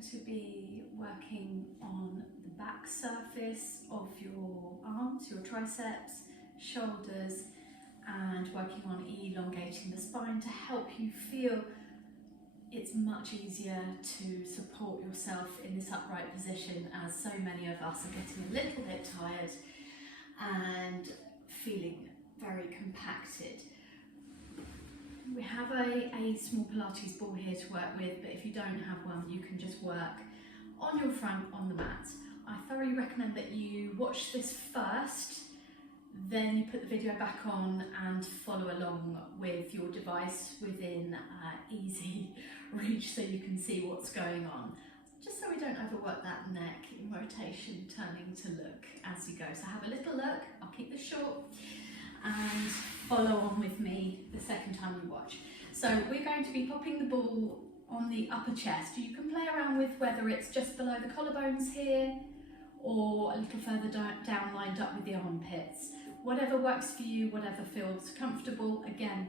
going to be working on the back surface of your arms, your triceps, shoulders, and working on elongating the spine to help you feel it's much easier to support yourself in this upright position, as so many of us are getting a little bit tired and feeling very compacted. We have a small Pilates ball here to work with, but if you don't have one, you can just work on your front on the mat. I thoroughly recommend that you watch this first, then you put the video back on and follow along with your device within easy reach so you can see what's going on. Just so we don't overwork that neck in rotation, turning to look as you go. So have a little look, I'll keep this short, and follow on with me the second time you watch. So we're going to be popping the ball on the upper chest. You can play around with whether it's just below the collarbones here or a little further down lined up with the armpits. Whatever works for you, whatever feels comfortable. Again,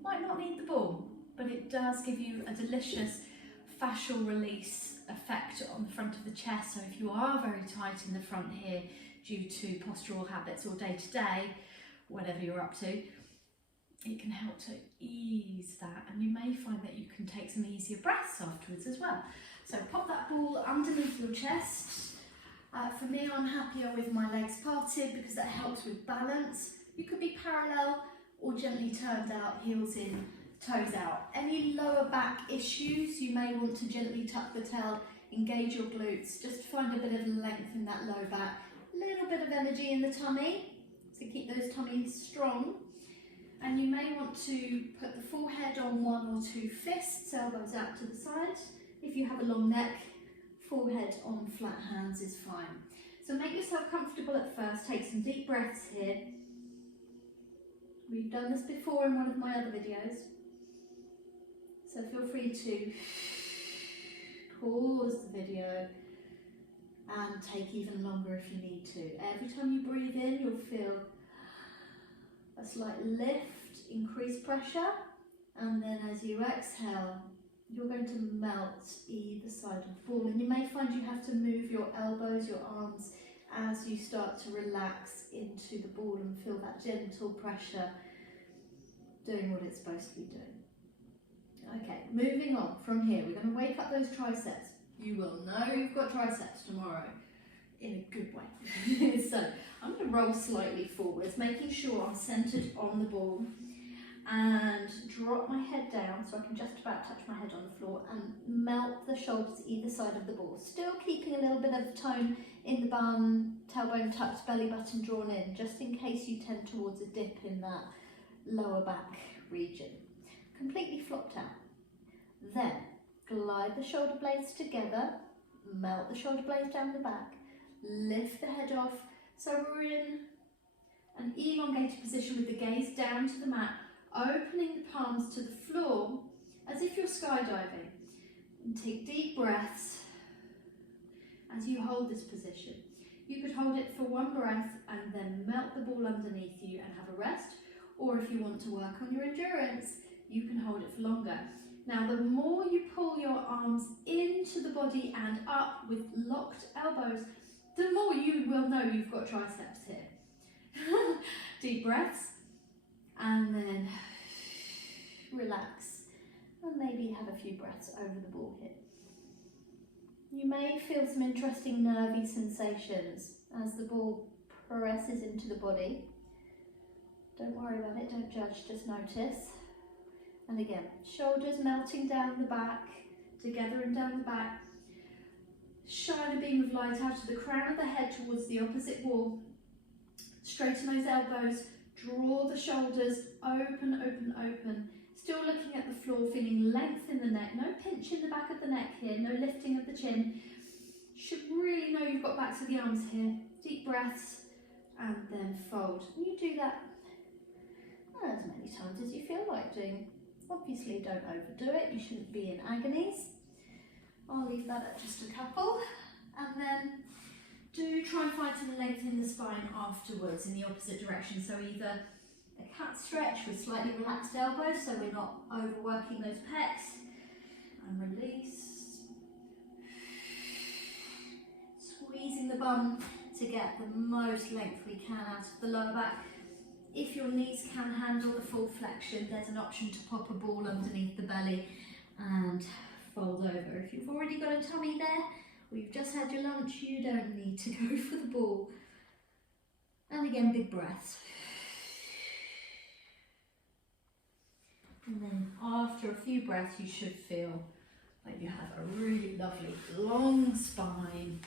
might not need the ball, but it does give you a delicious fascial release effect on the front of the chest. So if you are very tight in the front here due to postural habits or day to day, whatever you're up to, it can help to ease that, and you may find that you can take some easier breaths afterwards as well. So pop that ball underneath your chest. For me, I'm happier with my legs parted because that helps with balance. You could be parallel or gently turned out, heels in, toes out. Any lower back issues, you may want to gently tuck the tail, engage your glutes, just find a bit of length in that low back, a little bit of energy in the tummy. So keep those tummies strong, and you may want to put the forehead on one or two fists, elbows out to the side. If you have a long neck, forehead on flat hands is fine. So make yourself comfortable at first, take some deep breaths here. We've done this before in one of my other videos, so feel free to pause the video and take even longer if you need to. Every time you breathe in, you'll feel a slight lift, increased pressure, and then as you exhale, you're going to melt either side of the ball, and you may find you have to move your elbows, your arms, as you start to relax into the ball and feel that gentle pressure doing what it's supposed to be doing. Okay, moving on from here, we're going to wake up those triceps. You will know you've got triceps tomorrow in a good way. So I'm going to roll slightly forwards, making sure I'm centered on the ball, and drop my head down so I can just about touch my head on the floor, and melt the shoulders either side of the ball, still keeping a little bit of tone in the bum, tailbone tucked, belly button drawn in, just in case you tend towards a dip in that lower back region. Completely flopped out. Then glide the shoulder blades together, melt the shoulder blades down the back, lift the head off, so we're in an elongated position with the gaze down to the mat, opening the palms to the floor as if you're skydiving. And take deep breaths as you hold this position. You could hold it for one breath and then melt the ball underneath you and have a rest, or if you want to work on your endurance, you can hold it for longer. Now, the more you pull your arms into the body and up with locked elbows, the more you will know you've got triceps here. Deep breaths, and then relax, and maybe have a few breaths over the ball here. You may feel some interesting nervy sensations as the ball presses into the body. Don't worry about it, don't judge, just notice. And again, shoulders melting down the back, together and down the back. Shine a beam of light out of the crown of the head towards the opposite wall. Straighten those elbows, draw the shoulders, open, open, open. Still looking at the floor, feeling length in the neck. No pinch in the back of the neck here, no lifting of the chin. Should really know you've got backs of the arms here. Deep breaths, and then fold. And you do that as many times as you feel like doing. Obviously don't overdo it, you shouldn't be in agonies. I'll leave that at just a couple, and then do try and find some length in the spine afterwards in the opposite direction. So either a cat stretch with slightly relaxed elbows so we're not overworking those pecs, and release, squeezing the bum to get the most length we can out of the lower back. If your knees can handle the full flexion, there's an option to pop a ball underneath the belly and fold over. If you've already got a tummy there, or you've just had your lunch, you don't need to go for the ball. And again, big breaths. And then after a few breaths, you should feel like you have a really lovely long spine.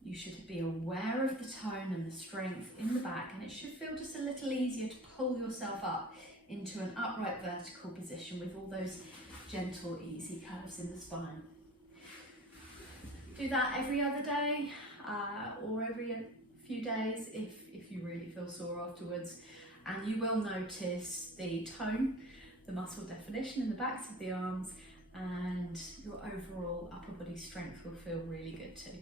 You should be aware of the tone and the strength in the back, and it should feel just a little easier to pull yourself up into an upright vertical position with all those gentle, easy curves in the spine. Do that every other day or every few days if you really feel sore afterwards, and you will notice the tone, the muscle definition in the backs of the arms, and your overall upper body strength will feel really good too.